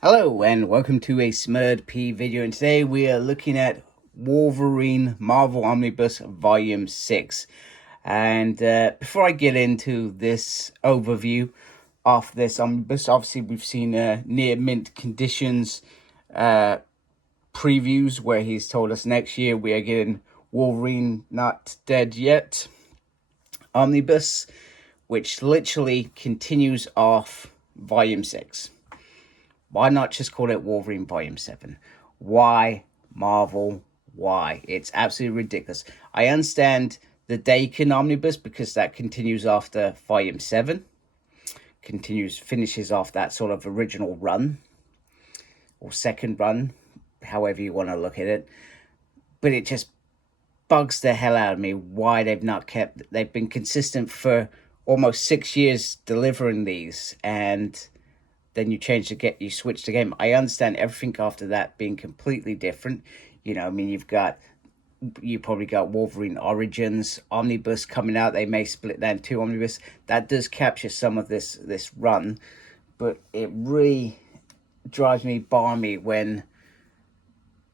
Hello and welcome to a S.H.I.E.L.D. video, and today we are looking at Wolverine Marvel Omnibus Volume 6. And before I get into this overview of this omnibus, obviously we've seen near mint conditions previews where he's told us next year we are getting Wolverine Not Dead Yet Omnibus, which literally continues off Volume 6. Why not just call it Wolverine Volume 7? Why, Marvel? Why? It's absolutely ridiculous. I understand the Dakin Omnibus because that continues after Volume 7. Finishes off that sort of original run. Or second run. However you want to look at it. But it just bugs the hell out of me why they've not kept... They've been consistent for almost 6 years delivering these. And... then you switch the game. I understand everything after that being completely different. You know, I mean, you probably got Wolverine Origins Omnibus coming out. They may split that in two omnibus. That does capture some of this run, but it really drives me balmy when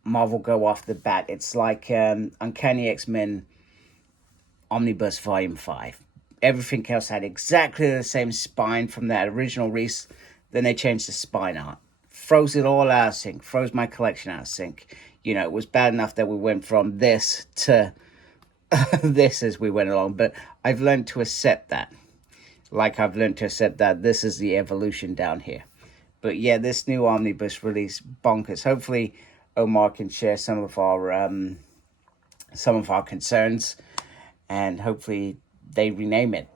Marvel go off the bat. It's like Uncanny X-Men Omnibus Volume 5. Everything else had exactly the same spine from that original release. Then they changed the spine art. Froze it all out of sync. Froze my collection out of sync. You know, it was bad enough that we went from this to this as we went along. But I've learned to accept that. Like I've learned to accept that this is the evolution down here. But yeah, this new omnibus release, bonkers. Hopefully, Omar can share some of our concerns. And hopefully they rename it.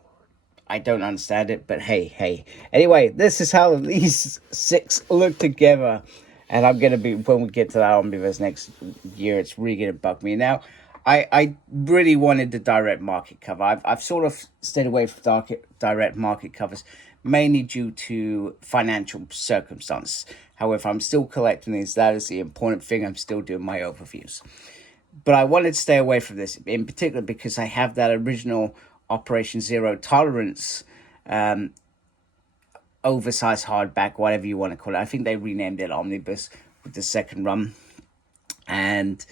I don't understand it, but hey. Anyway, this is how these 6 look together. And I'm going to be, when we get to that omnibus next year, it's really going to bug me. Now, I really wanted the direct market cover. I've sort of stayed away from direct market covers, mainly due to financial circumstances. However, I'm still collecting these. That is the important thing. I'm still doing my overviews. But I wanted to stay away from this, in particular because I have that original Operation Zero Tolerance oversized hardback, whatever you want to call it. I think they renamed it Omnibus with the second run. And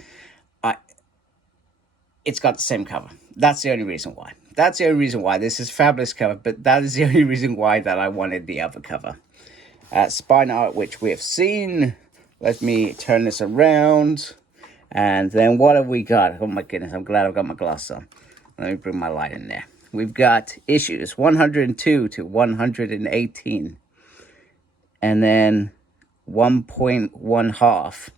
it's got the same cover. That's the only reason why. This is a fabulous cover, but that is the only reason why that I wanted the other cover. Spine art, which we have seen. Let me turn this around. And then what have we got? Oh my goodness, I'm glad I've got my glasses on. Let me bring my light in there. We've got issues 102 to 118. And then 1.1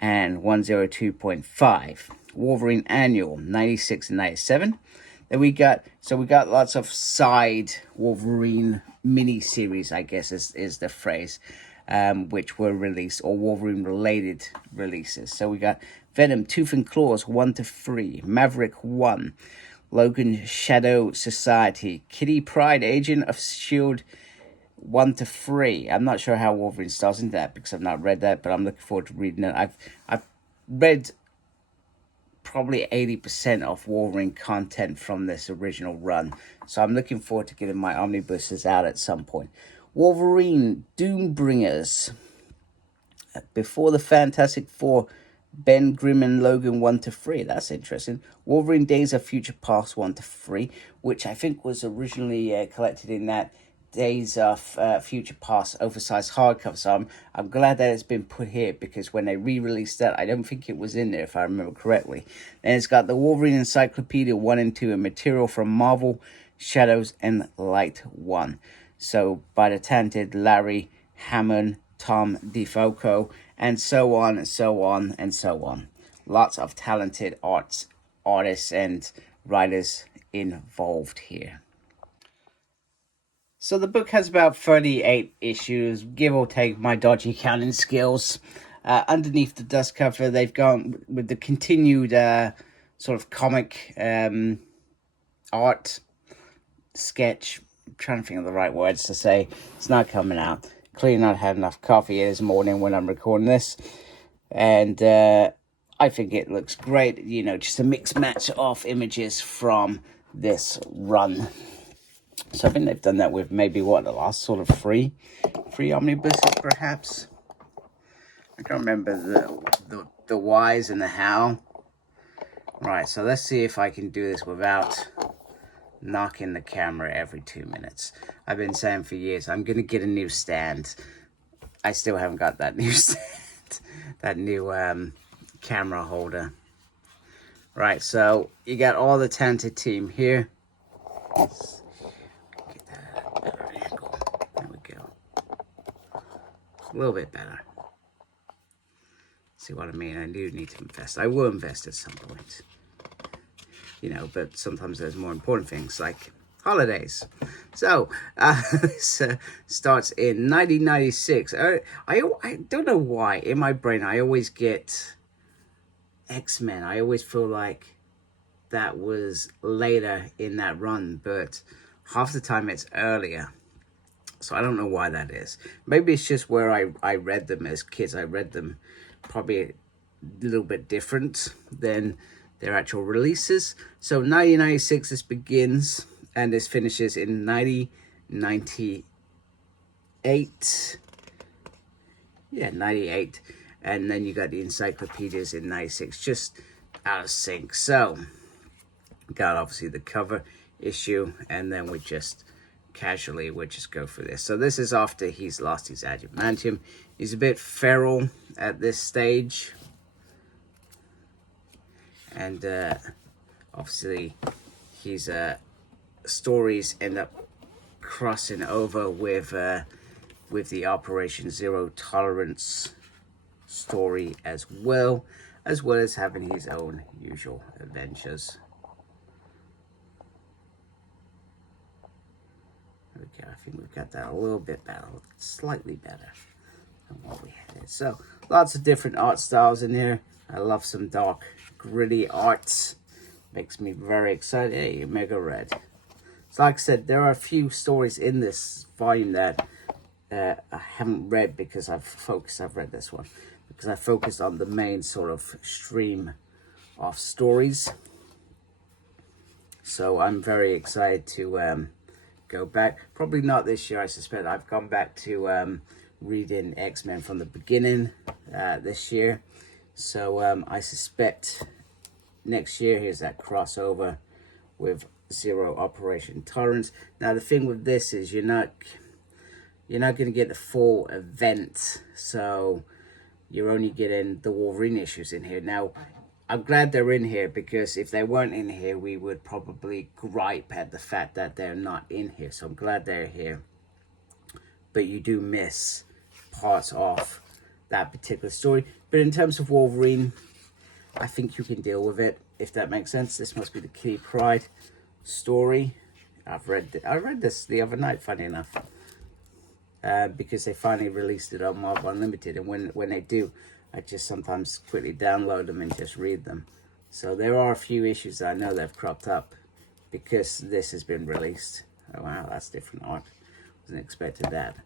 and 102.5. Wolverine Annual 96 and 97. Then we got lots of side Wolverine mini-series, I guess is the phrase, which were released, or Wolverine related releases. So we got Venom Tooth and Claws 1 to 3, Maverick 1, Logan Shadow Society, Kitty Pryde Agent of S.H.I.E.L.D 1 to 3. I'm not sure how Wolverine starts into that because I've not read that, but I'm looking forward to reading it. I've read probably 80% of Wolverine content from this original run, so I'm looking forward to getting my omnibuses out at some point. Wolverine Doombringers, Before the Fantastic Four, Ben Grimm and Logan 1 to 3. That's interesting. Wolverine Days of Future Past 1 to 3, which I think was originally collected in that Days of Future Past oversized hardcover. So I'm glad that it's been put here, because when they re-released that, I don't think it was in there if I remember correctly. And it's got the Wolverine Encyclopedia 1 and 2 and material from Marvel, Shadows and Light 1. So by the talented Larry Hammond, Tom DeFalco, and so on and so on and so on. Lots of talented artists and writers involved here. So the book has about 38 issues, give or take my dodgy counting skills. Underneath the dust cover, they've gone with the continued sort of comic art sketch. I'm trying to think of the right words to say. It's not coming out. Clearly not had enough coffee this morning when I'm recording this. And I think it looks great. You know, just a mixed match of images from this run. So I think they've done that with maybe, what, the last sort of three omnibuses, perhaps? I don't remember the whys and the how. Right, so let's see if I can do this without knocking the camera every 2 minutes. I've been saying for years, I'm going to get a new stand. I still haven't got that new stand, that new camera holder. Right, so you got all the talented team here. Let's get that at a better angle. There we go. A little bit better. See what I mean? I do need to invest. I will invest at some point. You know, but sometimes there's more important things like holidays. So, this starts in 1996. I don't know why. In my brain, I always get X-Men. I always feel like that was later in that run, but half the time it's earlier. So I don't know why that is. Maybe it's just where I read them as kids. I read them probably a little bit different than their actual releases. So 1996 this begins, and this finishes in 1998. Yeah, 98. And then you got the encyclopedias in 96, just out of sync. So, got obviously the cover issue, and then we just casually, we'll just go for this. So this is after he's lost his adamantium. He's a bit feral at this stage. And obviously his stories end up crossing over with the Operation Zero Tolerance story as well as having his own usual adventures. There we go. I think we've got that a little bit better, slightly better than what we had. So lots of different art styles in here. I love some dark, gritty arts. Makes me very excited. Hey, Mega Red. So like I said, there are a few stories in this volume that I haven't read because I've read this one because I focused on the main sort of stream of stories. So I'm very excited to go back. Probably not this year, I suspect. I've gone back to reading X-Men from the beginning this year. So I suspect next year, here's that crossover with Zero Operation Tolerance. Now the thing with this is you're not going to get the full event, so you're only getting the Wolverine issues in here. Now, I'm glad they're in here, because if they weren't in here, we would probably gripe at the fact that they're not in here. So I'm glad they're here. But you do miss parts of that particular story. But in terms of Wolverine, I think you can deal with it, if that makes sense. This must be the key Pryde story. I read this the other night, funny enough. Because they finally released it on Marvel Unlimited, and when they do, I just sometimes quickly download them and just read them. So there are a few issues that I know that have cropped up because this has been released. Oh wow, that's different art. Wasn't expecting that.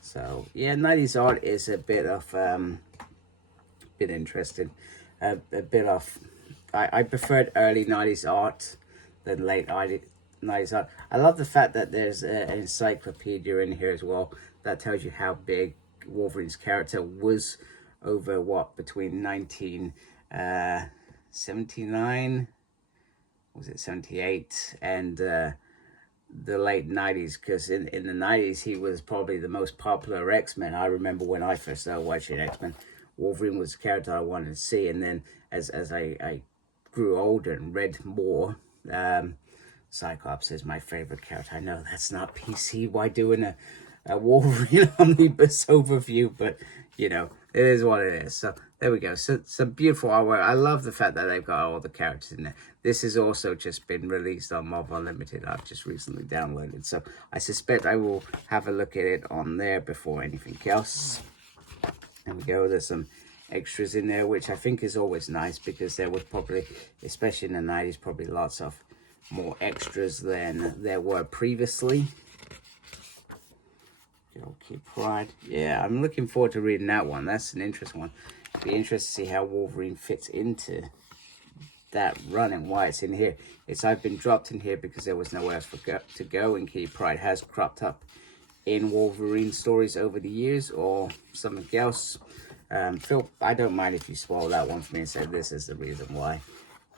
So yeah, 90s art is a bit of bit interesting. A bit of I preferred early 90s art than late 90s art. I love the fact that there's an encyclopedia in here as well that tells you how big Wolverine's character was over between 1979, was it 78, and the late 90s, because in the 90s he was probably the most popular X-Men. I remember when I first started watching X-Men, Wolverine was the character I wanted to see, and then as I grew older and read more, Cyclops is my favorite character. I know that's not PC. Why doing a Wolverine Omnibus overview? But, you know, it is what it is. So, there we go. So, some beautiful artwork. I love the fact that they've got all the characters in there. This has also just been released on Marvel Unlimited. I've just recently downloaded. So, I suspect I will have a look at it on there before anything else. There we go. There's some extras in there, which I think is always nice, because there was probably, especially in the 90s, probably lots of more extras than there were previously. Okay, Pryde. Yeah, I'm looking forward to reading that one. That's an interesting one. It'd be interesting to see how Wolverine fits into that run and why it's in here. I've been dropped in here because there was nowhere else to go, and Pryde has cropped up in Wolverine stories over the years or something else. Phil, I don't mind if you spoil that one for me and say this is the reason why,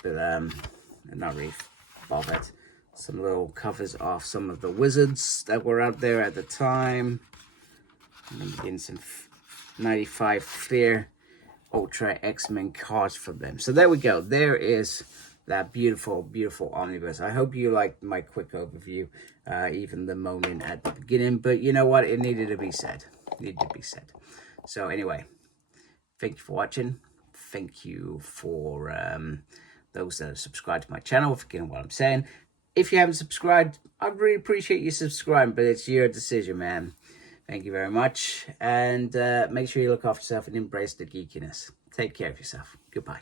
but I'm not really bothered. Some little covers of some of the wizards that were out there at the time. And getting some 95 Fear Ultra X-Men cards for them. So there we go. There is that beautiful, beautiful omnibus. I hope you liked my quick overview, even the moaning at the beginning. But you know what? It needed to be said. It needed to be said. So anyway, thank you for watching. Thank you for those that have subscribed to my channel, for getting what I'm saying. If you haven't subscribed, I'd really appreciate you subscribing, but it's your decision, man. Thank you very much. And make sure you look after yourself and embrace the geekiness. Take care of yourself. Goodbye.